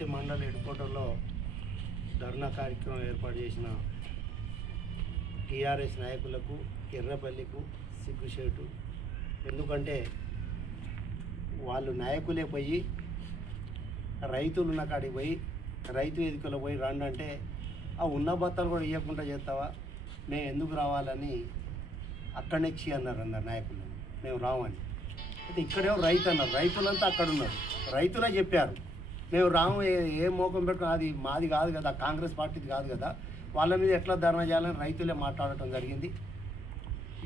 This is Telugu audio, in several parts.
రాయపర్తి మండల హెడ్‌క్వార్టర్లో ధర్నా కార్యక్రమం ఏర్పాటు చేసిన టీఆర్ఎస్ నాయకులకు ఎర్రబెల్లికు సిగ్గుచేటు. ఎందుకంటే వాళ్ళు నాయకులే పోయి రైతులు ఉన్న కాడికి పోయి రైతు వేదికలో పోయి రండి అంటే ఆ ఉన్న బత్తాలు కూడా ఇవ్వకుండా చేస్తావా, మేము ఎందుకు రావాలని అక్కడనే అన్నారు నాయకులు, మేము రామని. అయితే ఇక్కడేమో రైతు అన్నారు, రైతులంతా అక్కడ ఉన్నారు, రైతులే చెప్పారు మేము రాము, ఏ మోకం పెట్టుకుని అది మాది కాదు కదా, కాంగ్రెస్ పార్టీది కాదు కదా, వాళ్ళ మీద ఎట్లా ధర్నా చేయాలని రైతులే మాట్లాడటం జరిగింది.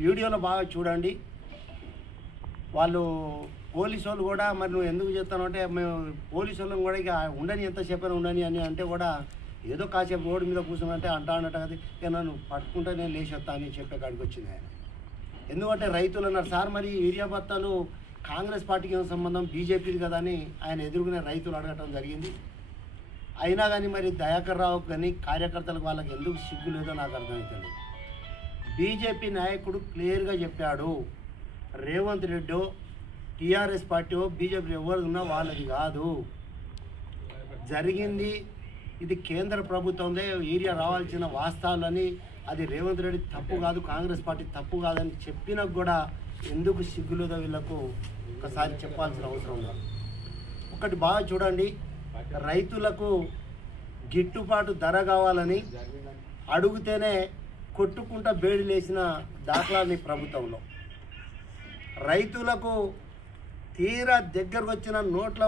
వీడియోలో బాగా చూడండి. వాళ్ళు పోలీసు వాళ్ళు కూడా మరి నువ్వు ఎందుకు చెప్తాను అంటే మేము పోలీసు వాళ్ళని కూడా ఇక ఉండని ఎంతసేపైనా ఉండని అని అంటే కూడా ఏదో కాసేపు రోడ్డు మీద కూర్చుంటే అన్నట్టు కదా, ఇక నన్ను పట్టుకుంటే నేను లేచేస్తా అని చెప్పే కాడికి వచ్చింది ఆయన. ఎందుకంటే రైతులు అన్నారు, సార్ మరి యూరియా బత్తాలు కాంగ్రెస్ పార్టీకి ఏమైనా సంబంధం, బీజేపీది కదా అని ఆయన ఎదురుకునే రైతులు అడగటం జరిగింది. అయినా కానీ మరి దయాకర్ రావు కానీ కార్యకర్తలకు వాళ్ళకి ఎందుకు సిగ్గు లేదో నాకు అర్థమవుతుంది. బీజేపీ నాయకుడు క్లియర్గా చెప్పాడు, Revanth Reddy TRS party BJP ఎవరు ఉన్నా వాళ్ళది కాదు, జరిగింది ఇది కేంద్ర ప్రభుత్వందే, యూరియా రావాల్సిన వాస్తవాలని, అది రేవంత్ రెడ్డి తప్పు కాదు, కాంగ్రెస్ పార్టీ తప్పు కాదని చెప్పినా కూడా ఎందుకు సిగ్గులేదో వీళ్ళకు ఒకసారి చెప్పాల్సిన అవసరం ఉంది. ఒకటి బాగా చూడండి, రైతులకు గిట్టుబాటు ధర కావాలని అడుగుతేనే కొట్టుకుంటా బేడి లేచిన దాఖలాన్ని ప్రభుత్వంలో, రైతులకు తీరా దగ్గరకు వచ్చిన నోట్ల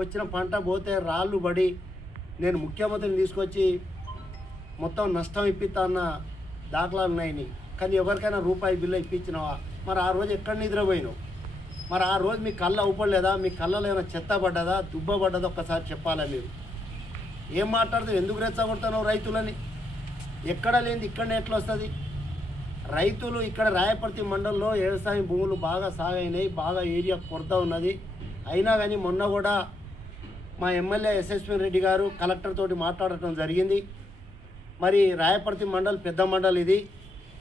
వచ్చిన పంట పోతే రాళ్ళు పడి నేను ముఖ్యమంత్రిని తీసుకొచ్చి మొత్తం నష్టం ఇప్పిస్తా అన్న దాఖలాలు ఉన్నాయి. కానీ ఎవరికైనా రూపాయి బిల్లు ఇప్పించినావా? మరి ఆ రోజు ఎక్కడ నిద్రపోయినావు? మరి ఆ రోజు మీ కళ్ళ ఊపడలేదా? మీ కళ్ళలో ఏమైనా చెత్త పడ్డదా, దుబ్బ పడ్డదా? ఒక్కసారి చెప్పాలా మీరు? ఏం మాట్లాడుతూ ఎందుకు రెచ్చగొడుతున్నావు రైతులని? ఎక్కడ లేనిది ఇక్కడ ఎట్లా వస్తుంది? రైతులు ఇక్కడ రాయపర్తి మండలంలో వ్యవసాయ భూములు బాగా సాగైనాయి, బాగా ఏరియా కొరత ఉన్నది. అయినా కానీ మొన్న కూడా మా ఎమ్మెల్యే ఎస్ఎస్వి రెడ్డి గారు కలెక్టర్ తోటి మాట్లాడటం జరిగింది. మరి రాయపర్తి మండల్ పెద్ద మండల్, ఇది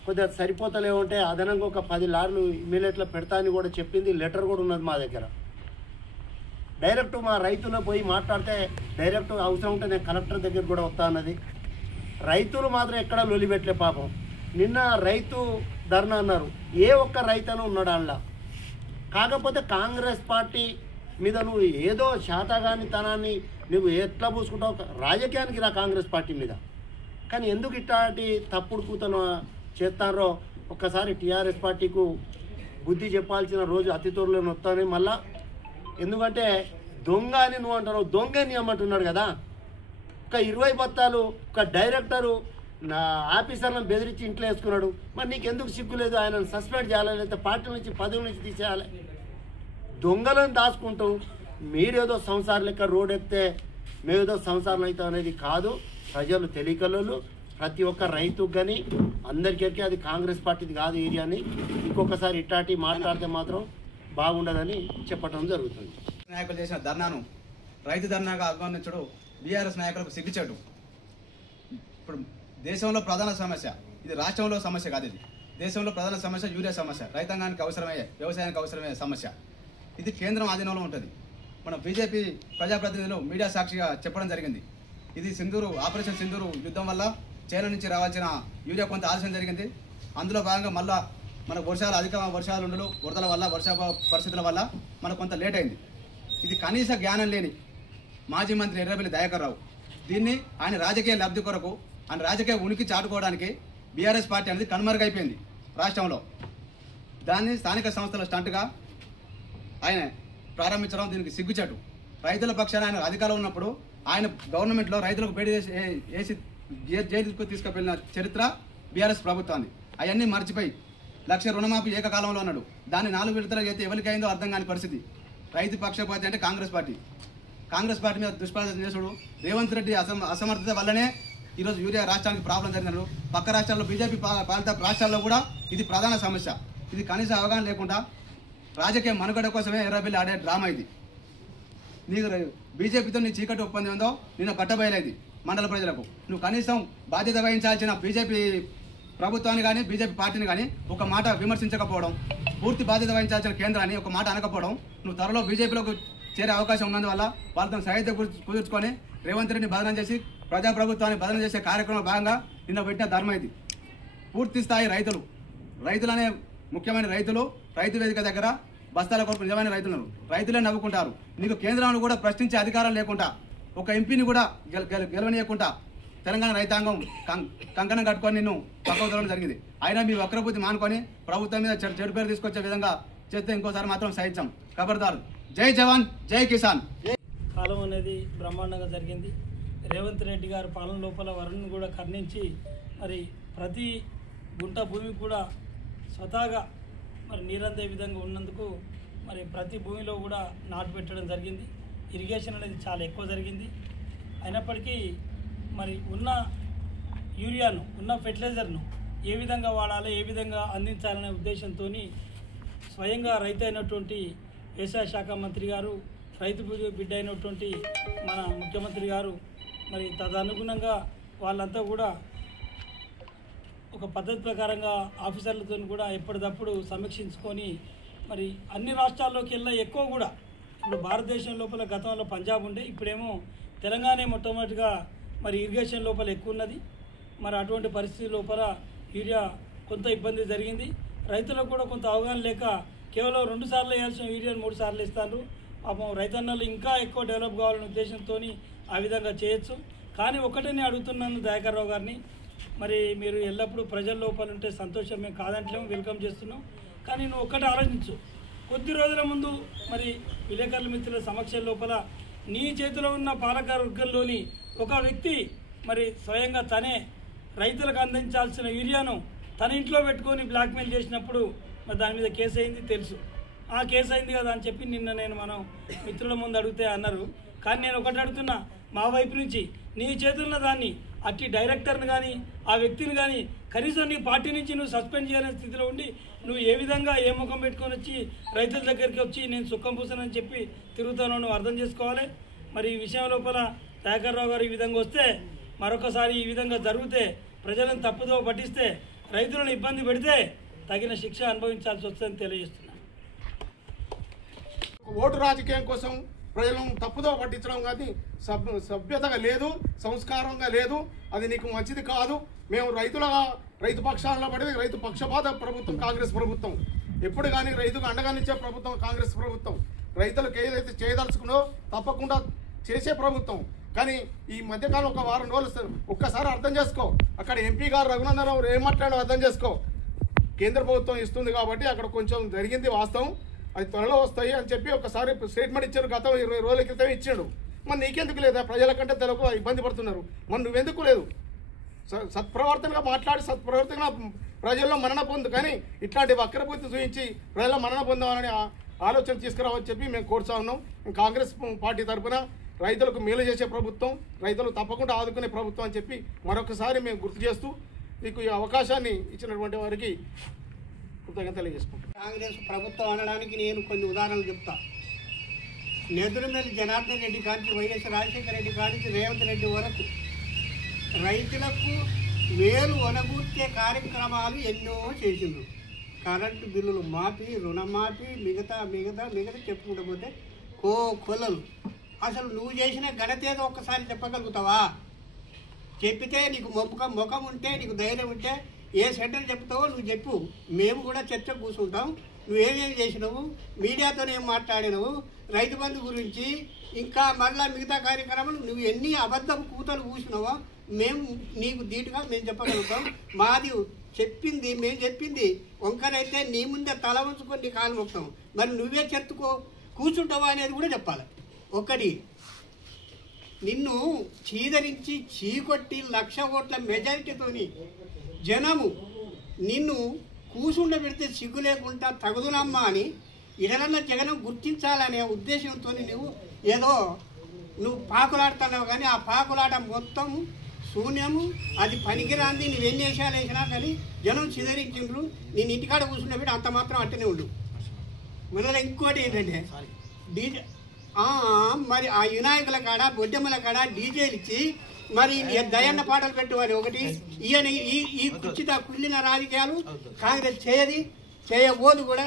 కొద్దిగా సరిపోతలేమంటే అదనంగా ఒక 10 లారీలు ఇమీడియట్లో పెడతా అని కూడా చెప్పింది. లెటర్ కూడా ఉన్నది మా దగ్గర. డైరెక్ట్ మా రైతులు పోయి మాట్లాడితే డైరెక్ట్ అవసరం ఉంటే నేను కలెక్టర్ దగ్గర కూడా వస్తా అన్నది. రైతులు మాత్రం ఎక్కడ లొలిపెట్టలే పాపం. నిన్న రైతు ధర్నా అన్నారు, ఏ ఒక్క రైతను ఉన్నాడు అందులో. కాకపోతే కాంగ్రెస్ పార్టీ మీద నువ్వు ఏదో శాతగానితనాన్ని నువ్వు ఎట్లా పూసుకుంటావు, రాజకీయానికి రా కాంగ్రెస్ పార్టీ మీద. కానీ ఎందుకు ఇట్లాంటి తప్పుడు కూతను చేస్తారో ఒక్కసారి టీఆర్ఎస్ పార్టీకు బుద్ధి చెప్పాల్సిన రోజు అతి త్వరలో వస్తానే మళ్ళా. ఎందుకంటే దొంగ అని నువ్వు అంటున్నావు, దొంగని అమ్మంటున్నాడు కదా. ఒక 20 బత్తాలు ఒక డైరెక్టరు నా ఆఫీసర్లను బెదిరించి ఇంట్లో వేసుకున్నాడు. మరి నీకు ఎందుకు సిగ్గులేదు? ఆయనను సస్పెండ్ చేయాలి, లేకపోతే పార్టీ నుంచి పదవి నుంచి తీసేయాలి. దొంగలను దాచుకుంటూ మీరేదో సంసారం లెక్క రోడ్ ఎక్కితే మేమేదో సంసారం అవుతాం అనేది కాదు. ప్రజలు తెలియకలు ప్రతి ఒక్క రైతుకు కానీ అందరికీ అది కాంగ్రెస్ పార్టీది కాదు ఏరియాని. ఇంకొకసారి ఇట్లాంటి మాట్లాడితే మాత్రం బాగుండదని చెప్పడం జరుగుతుంది. నాయకులు చేసిన ధర్నాను రైతు ధర్నాగా అభివర్ణించడం బీఆర్ఎస్ నాయకులకు సిగ్గుచేటు. ఇప్పుడు దేశంలో ప్రధాన సమస్య ఇది, రాష్ట్రంలో సమస్య కాదు ఇది. దేశంలో ప్రధాన సమస్య యూరియా సమస్య, రైతాంగానికి అవసరమయ్యే, వ్యవసాయానికి అవసరమయ్యే సమస్య. ఇది కేంద్రం ఆధీనంలో ఉంటుంది. మన బీజేపీ ప్రజాప్రతినిధులు మీడియా సాక్షిగా చెప్పడం జరిగింది. ఇది ఆపరేషన్ సింధూరు యుద్ధం వల్ల చైనా నుంచి రావాల్సిన యూరియా కొంత ఆలస్యం జరిగింది. అందులో భాగంగా మళ్ళా మనకు అధిక వర్షాలు ఉండలు, వరదల వల్ల, వర్ష పరిస్థితుల వల్ల మనకు కొంత లేట్ అయింది. ఇది కనీస జ్ఞానం లేని మాజీ మంత్రి ఎర్రబెల్లి దయాకర్ రావు దీన్ని ఆయన రాజకీయ లబ్ధి కొరకు, ఆయన రాజకీయ ఉనికి చాటుకోవడానికి బీఆర్ఎస్ పార్టీ అనేది కనుమరుగైపోయింది రాష్ట్రంలో. దాన్ని స్థానిక సంస్థల స్టంట్గా ఆయన ప్రారంభించడం దీనికి సిగ్గుచాటు. రైతుల పక్షాన ఆయన అధికారంలో ఉన్నప్పుడు ఆయన గవర్నమెంట్లో రైతులకు బయట వేసి జైలుకు తీసుకువెళ్ళిన చరిత్ర బీఆర్ఎస్ ప్రభుత్వాన్ని. అవన్నీ మర్చిపోయి 1,00,000 రుణమాఫీ ఏకకాలంలో ఉన్నాడు. దాన్ని 4 విడతలు అయితే ఎవరికి అయిందో అర్థం కాని పరిస్థితి. రైతు పక్షపాతి అంటే కాంగ్రెస్ పార్టీ. కాంగ్రెస్ పార్టీ మీద దుష్ప్రచారం చేసుడు, రేవంత్ రెడ్డి అసమర్థత వల్లనే ఈరోజు యూరియా రాష్ట్రానికి ప్రాబ్లం జరిగినాడు. పక్క రాష్ట్రాల్లో బీజేపీ పాలిత రాష్ట్రాల్లో కూడా ఇది ప్రధాన సమస్య. ఇది కనీస అవగాహన లేకుండా రాజకీయ మనుగడ కోసమే ఎర్రబెల్లి ఆడే డ్రామా ఇది. నీకు బీజేపీతో నీ చీకటి ఒప్పందం ఉందో నిన్న బట్టబయలేదు మండల ప్రజలకు. నువ్వు కనీసం బాధ్యత వహించాల్సిన బీజేపీ ప్రభుత్వాన్ని కానీ బీజేపీ పార్టీని కానీ ఒక మాట విమర్శించకపోవడం, పూర్తి బాధ్యత వహించాల్సిన కేంద్రాన్ని ఒక మాట అనకపోవడం, నువ్వు త్వరలో బీజేపీలోకి చేరే అవకాశం ఉన్నందువల్ల వాళ్ళతో సహాయత కుదుర్చుకొని రేవంత్ రెడ్డిని బదనం చేసి ప్రజాప్రభుత్వాన్ని బదనం చేసే కార్యక్రమంలో భాగంగా నిన్న పెట్టిన ధర్మ ఇది. పూర్తి స్థాయి రైతులనే ముఖ్యమైన రైతులు రైతు వేదిక దగ్గర బస్తాల కొరకు నిజమైన రైతులే నవ్వుకుంటారు. నీకు కేంద్రాన్ని కూడా ప్రశ్నించే అధికారం లేకుండా, ఒక ఎంపీని కూడా గెలవనీయకుండా తెలంగాణ రైతాంగం కంకణం కట్టుకొని నిన్ను పక్కవదలడం జరిగింది. అయినా మీ వక్రబుద్ధి మానుకొని ప్రభుత్వం మీద చెడు పేరు తీసుకొచ్చే విధంగా చేస్తే ఇంకోసారి మాత్రం సహించాం. ఖబర్దార్. జై జవాన్ జై కిసాన్. కాలం అనేది బ్రహ్మాండంగా జరిగింది. రేవంత్ రెడ్డి గారు పాలన లోపల వరుణ్ని కూడా కర్ణించి మరి ప్రతి గుంట భూమి కూడా స్వతహాగా మరి నీరందే విధంగా ఉన్నందుకు మరి ప్రతి భూమిలో కూడా నాటు పెట్టడం జరిగింది. ఇరిగేషన్ అనేది చాలా ఎక్కువ జరిగింది. అయినప్పటికీ మరి ఉన్న యూరియాను, ఉన్న ఫెర్టిలైజర్ను ఏ విధంగా వాడాలి, ఏ విధంగా అందించాలనే ఉద్దేశంతో స్వయంగా రైతు అయినటువంటి వ్యవసాయ శాఖ మంత్రి గారు, రైతు బిడ్డ అయినటువంటి మన ముఖ్యమంత్రి గారు మరి తదనుగుణంగా వాళ్ళంతా కూడా ఒక పద్ధతి ప్రకారంగా ఆఫీసర్లతో కూడా ఎప్పటికప్పుడు సమీక్షించుకొని మరి అన్ని రాష్ట్రాల్లోకి వెళ్ళా ఎక్కువ కూడా ఇప్పుడు భారతదేశం లోపల గతంలో పంజాబ్ ఉండే, ఇప్పుడేమో తెలంగాణ మొట్టమొదటిగా మరి ఇరిగేషన్ లోపల ఎక్కువ ఉన్నది. మరి అటువంటి పరిస్థితి లోపల యూరియా కొంత ఇబ్బంది జరిగింది. రైతులకు కూడా కొంత అవగాహన లేక కేవలం 2 సార్లు వేయాల్సిన యూరియాను 3 సార్లు ఇస్తారు. పాపం రైతన్నలు ఇంకా ఎక్కువ డెవలప్ కావాలనే ఉద్దేశంతో ఆ విధంగా చేయొచ్చు. కానీ ఒకటే నేను అడుగుతున్నాను దయాకర్ రావు గారిని, మరి మీరు ఎల్లప్పుడూ ప్రజల లోపల ఉంటే సంతోషం, మేము కాదంటలేము, వెల్కమ్ చేస్తున్నాం. కానీ నువ్వు ఒక్కటే ఆలోచించు, కొద్ది రోజుల ముందు మరి విలేకరుల మిత్రుల సమక్షం లోపల నీ చేతిలో ఉన్న పాలకవర్గంలోని ఒక వ్యక్తి మరి స్వయంగా తనే రైతులకు అందించాల్సిన యూరియాను తన ఇంట్లో పెట్టుకొని బ్లాక్మెయిల్ చేసినప్పుడు మరి దాని మీద కేసు అయింది తెలుసు. ఆ కేసు అయింది కదా అని చెప్పి నిన్న నేను మనం మిత్రుల ముందు అడిగితే అన్నారు. కానీ నేను ఒకటి అడుగుతున్నా, మా వైపు నుంచి నీ చేతుల్లో దాన్ని అట్టి డైరెక్టర్ని కానీ ఆ వ్యక్తిని కానీ కనీసం నీ పార్టీ నుంచి నువ్వు సస్పెండ్ చేయని స్థితిలో ఉండి నువ్వు ఏ విధంగా ఏ ముఖం పెట్టుకొని వచ్చి రైతుల దగ్గరికి వచ్చి నేను సుఖం పూసానని చెప్పి తిరుగుతానో నువ్వు అర్థం చేసుకోవాలి. మరి ఈ విషయం లోపల దయాకర్ రావు గారు ఈ విధంగా వస్తే, మరొకసారి ఈ విధంగా జరిగితే, ప్రజలను తప్పుదో పట్టిస్తే, రైతులను ఇబ్బంది పెడితే తగిన శిక్ష అనుభవించాల్సి వస్తుందని తెలియజేస్తున్నాను. ఓటు రాజకీయం కోసం ప్రజలను తప్పుదో పట్టించడం కానీ సభ్యతగా లేదు, సంస్కారంగా లేదు. అది నీకు మంచిది కాదు. మేము రైతు పక్షాలలో పడేది రైతు పక్షపాత ప్రభుత్వం కాంగ్రెస్ ప్రభుత్వం. ఎప్పుడు కానీ రైతుకు అండగానిచ్చే ప్రభుత్వం కాంగ్రెస్ ప్రభుత్వం. రైతులకు ఏదైతే చేయదలుచుకున్నో తప్పకుండా చేసే ప్రభుత్వం. కానీ ఈ మధ్యకాలం ఒక వారం రోజులు ఒక్కసారి అర్థం చేసుకో. అక్కడ ఎంపీ గారు రఘునందన్ రావు ఏం మాట్లాడో అర్థం చేసుకో. కేంద్ర ప్రభుత్వం ఇస్తుంది కాబట్టి అక్కడ కొంచెం జరిగింది వాస్తవం, అది త్వరలో వస్తాయి అని చెప్పి ఒకసారి స్టేట్మెంట్ ఇచ్చారు. గతం 20 రోజుల క్రితం ఇచ్చాడు. మరి నీకెందుకు లేదా? ప్రజల కంటే తెలుగు ఇబ్బంది పడుతున్నారు, మరి నువ్వెందుకు లేదు? సత్ప్రవర్తనగా మాట్లాడి సత్ప్రవర్తనగా ప్రజల్లో మన్నన పొందు. కానీ ఇట్లాంటి వక్రబుద్ధి చూపించి ప్రజల్లో మన్నన పొందామని ఆలోచన తీసుకురావని చెప్పి మేము కోరుతా ఉన్నాం. కాంగ్రెస్ పార్టీ తరఫున రైతులకు మేలు చేసే ప్రభుత్వం, రైతులు తప్పకుండా ఆదుకునే ప్రభుత్వం అని చెప్పి మరొకసారి మేము గుర్తు చేస్తూ మీకు ఈ అవకాశాన్ని ఇచ్చినటువంటి వారికి కృతజ్ఞతలు తెలియజేసుకుంటాం. కాంగ్రెస్ ప్రభుత్వం అనడానికి నేను కొన్ని ఉదాహరణలు చెప్తా. నెదురుమల్లి జనార్దన్ రెడ్డి కాంచి వైఎస్ రాజశేఖర రెడ్డి కాంచి రేవంత్ రెడ్డి వరకు రైతులకు మేలు ఒనగూర్చే కార్యక్రమాలు ఎన్నో చేసిండ్రు. కరెంటు బిల్లులు మాఫీ, రుణమాఫీ, మిగతా చెప్పుకుంటూ పోతే కొలలు. అసలు నువ్వు చేసిన ఘనత ఏదో ఒక్కసారి చెప్పగలుగుతావా? చెప్పితే నీకు ముఖం ఉంటే, నీకు ధైర్యం ఉంటే ఏ సెంటర్ చెప్తావో నువ్వు చెప్పు. మేము కూడా చర్చ కూర్చుంటాం. నువ్వేమేమి చేసినావు, మీడియాతో ఏం మాట్లాడినావు, రైతు బంధు గురించి, ఇంకా మళ్ళీ మిగతా కార్యక్రమాలు నువ్వు ఎన్ని అబద్ధం కూతలు కూసినావో మేము నీకు ధీటుగా మేము చెప్పగలుగుతాం. మాది చెప్పింది మేము చెప్పింది వంకరైతే నీ ముందే తల ఉంచుకొని నీ కాలు మొత్తం. మరి నువ్వే చెత్తుకో కూర్చుంటావా అనేది కూడా చెప్పాలి. ఒకటి, నిన్ను చీదరించి చీకొట్టి 1,00,000 ఓట్ల మెజారిటీతోని జనము నిన్ను కూసుండబెడితే సిగ్గు లేకుండా తగుదునమ్మా అని ఇతరుల జగనం గుర్తించాలనే ఉద్దేశంతో నువ్వు పాకులాడుతున్నావు. కానీ ఆ పాకులాట మొత్తం శూన్యము, అది పనికిరాంది. నువ్వెన్ని వేషాలు వేసినా కానీ జనం చిదరించిండ్రు. నేను ఇంటికాడ కూర్చుండబెట్టి అంత మాత్రం అట్టనే ఉండు. మళ్ళీ ఇంకోటి ఏంటంటే డీజే, మరి ఆ వినాయకుల కాడ బొడ్డెమ్మల కాడ డీజేలు ఇచ్చి మరి దయన్న పాటలు పెట్టువాలి. ఒకటి ఈయన ఈ కుర్చీతో కుళ్ళిన రాజకీయాలు కాంగ్రెస్ చేయబోదు కూడా.